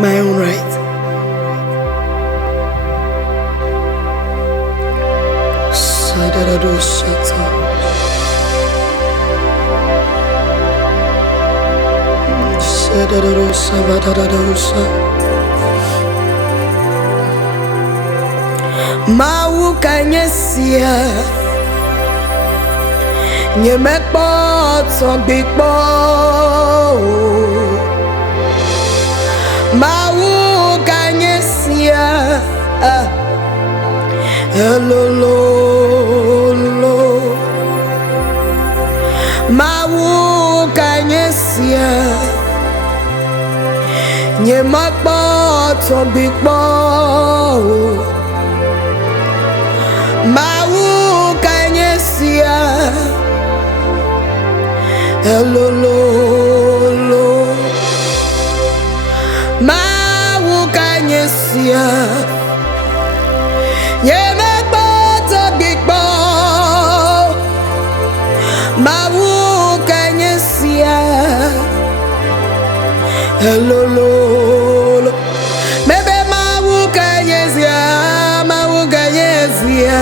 my own right. Mau kanyesia nyemekpo tobikpo mau kanyesia hello mau kanyesia nyemekpo tobikpo mau kanyesia hello mau kanyesia nyemekpo tobikpo mau kanyesia hello mebe mau kanyesia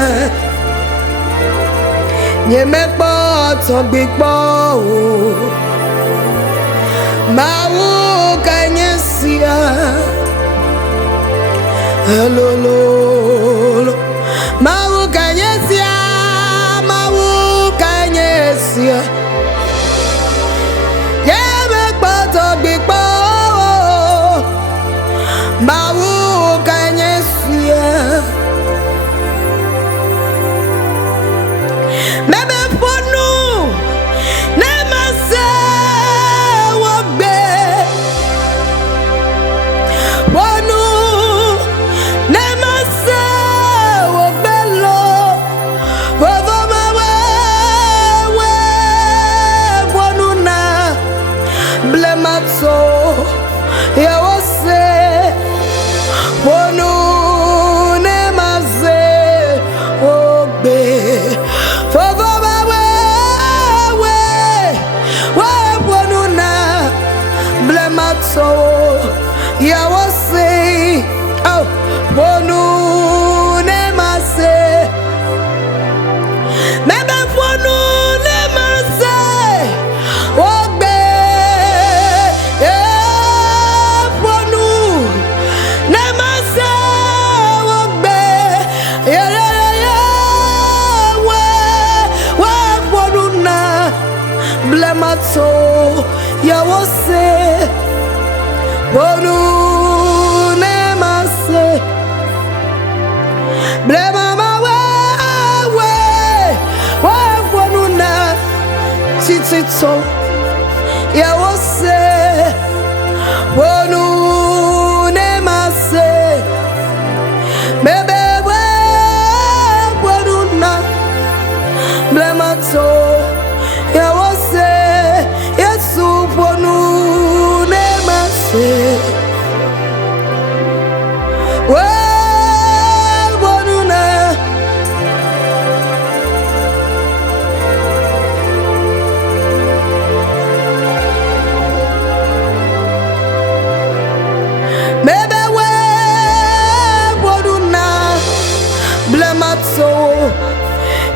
nyemekpo tobikpo mau kanyesia hello mau kanyesia nyemekpo tobikpo mau kanyesia mebe Fonu ne mase wogbe Fonu ne mase wogbe lo vovo mawe Fonu na blemato ya wose Fonu ne mase wogbe so ya was say oh Fonu ne mase mebe Fonu ne mase ogbe Fonu ne mase ogbe we Fonu na blemato ya was say Fonu ne mase blema mawe Fonu na titito ya wose Fonu ne mase bebe Fonu na blema to ya wose Yesu Fonu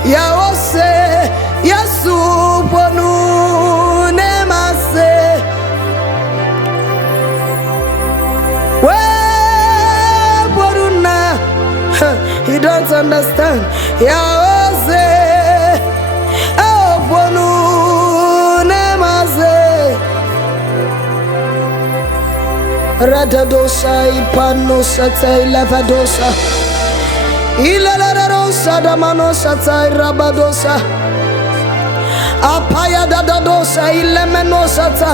ya ose Yesu Fonu ne mase Fonu na he don't understand ya ose Fonu ne mase radadosa ipanosa tailevadosa ilalarosa damanosa tairabadosa apaya dadadosa ilemenosa ta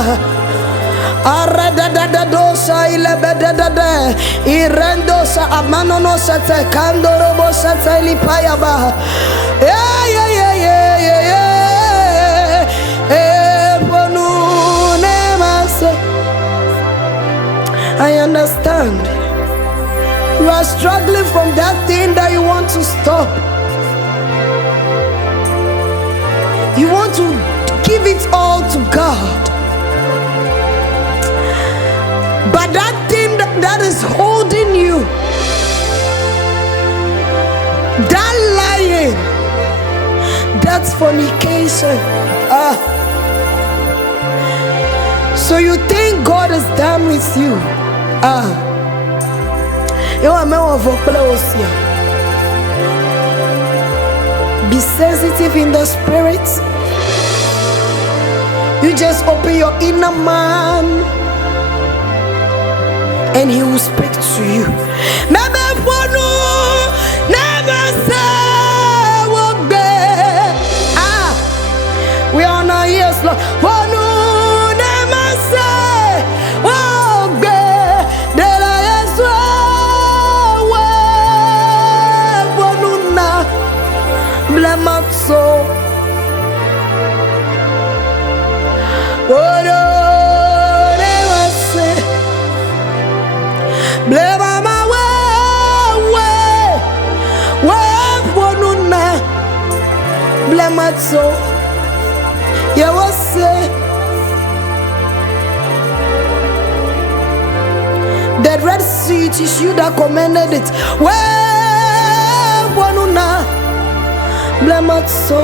aradadadosa ilebedadada irendosa amanonosa te kandorobosa te lipayaba Fonu ne mase I understand you are struggling from that thing that you want to stop. You want to give it all to God. But that thing That's fornication. So you think God is done with you? Be sensitive in the spirit. You just open your inner man and he will speak to you. Fonu, never say what be. We are on our ears, Lord. Fonu, never say what be. There is Fonu na blame up so. Fonu, never say blame my Fonu na blame up so. Yeah, what's say? The Red Sea, it is you that commanded it. Well, Fonu na blame up so.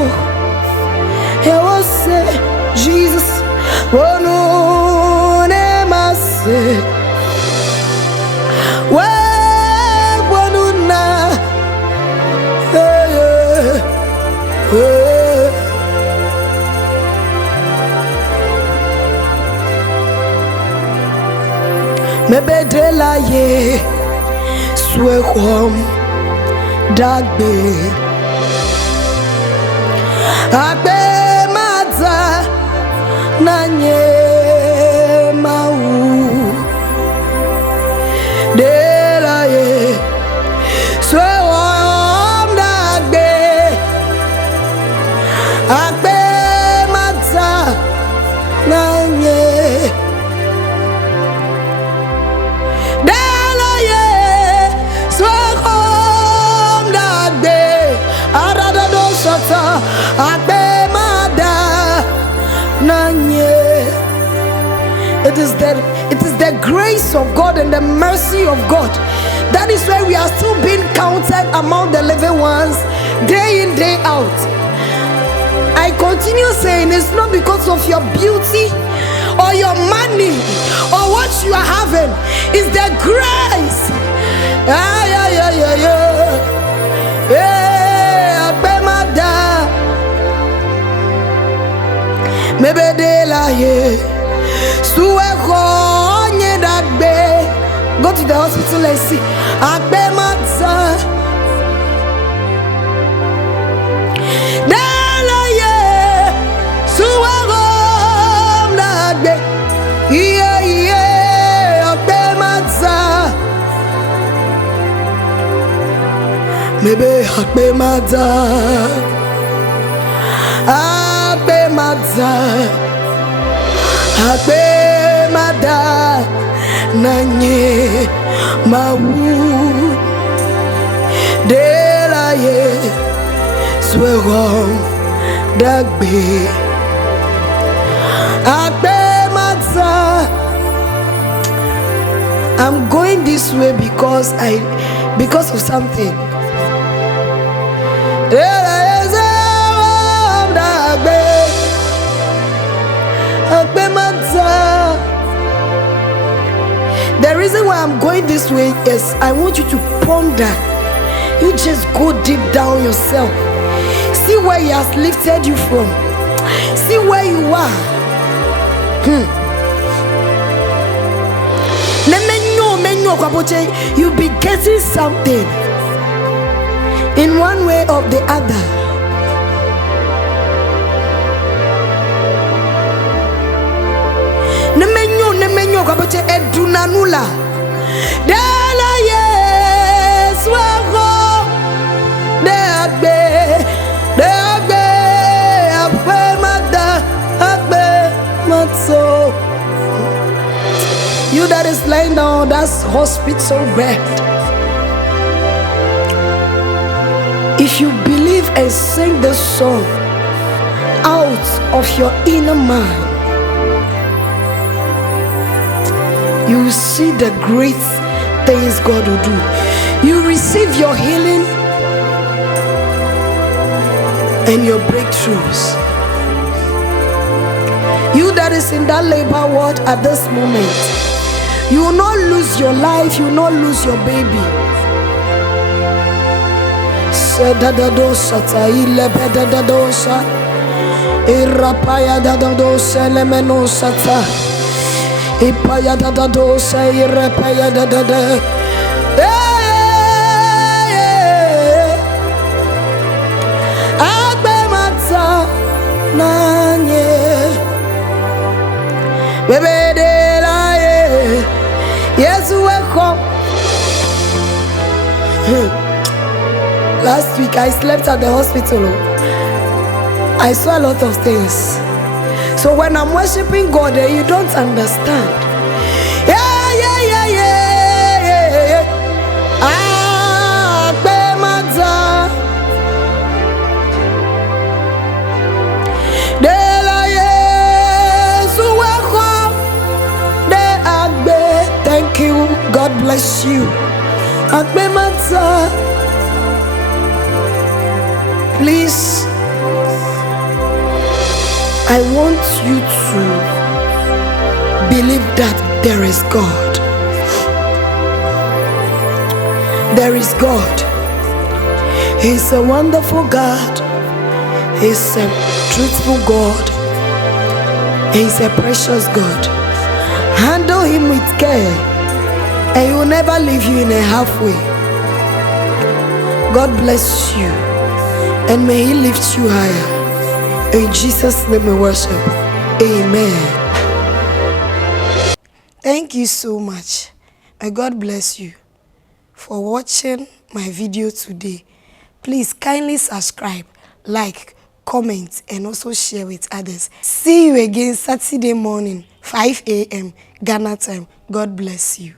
Yeah, what's say? Jesus, Fonu ne mase. Well, Fonu na. Mebedela ye swehom dagbe agbe maza nanye mau dela ye swehom dagbe agbe maza nanye It is the grace of God and the mercy of God. That is why we are still being counted among the living ones day in, day out. I continue saying it's not because of your beauty or your money or what you are having. It's the grace. Maybe they lie. Go to the hospital and see. Maybe mada nanye mau dela ye swehom dagbe mada. I'm going this way because of something. The reason why I'm going this way is I want you to ponder. You just go deep down yourself. See where He has lifted you from. See where you are. You'll be getting something in one way or the other. Edunanula dela yes wago deagbe agbe matso. You that is lying down, that's hospital bed. If you believe and sing this song out of your inner man, you will see the great things God will do. You receive your healing. and your breakthroughs. You that is in that labor ward at this moment, you will not lose your life, you will not lose your baby. Irapaya dadadosa lemenosata. Ipaya dadadosa irapaya dadade. Agbemata nanye. Bebe de la ye. Yes, welcome. Last week I slept at the hospital. I saw a lot of things. So when I'm worshiping God, you don't understand. Yeah. Agbemata. De la Yesu welcome. De agbe. Thank you. God bless you. Agbemata. Please, I want you to believe that there is God. There is God. He's a wonderful God. He's a truthful God. He's a precious God. Handle him with care, and he will never leave you in a halfway. God bless you, and may he lift you higher. In Jesus' name we worship. Amen. Thank you so much. May God bless you for watching my video today. Please kindly subscribe, like, comment, and also share with others. See you again Saturday morning, 5 a.m. Ghana time. God bless you.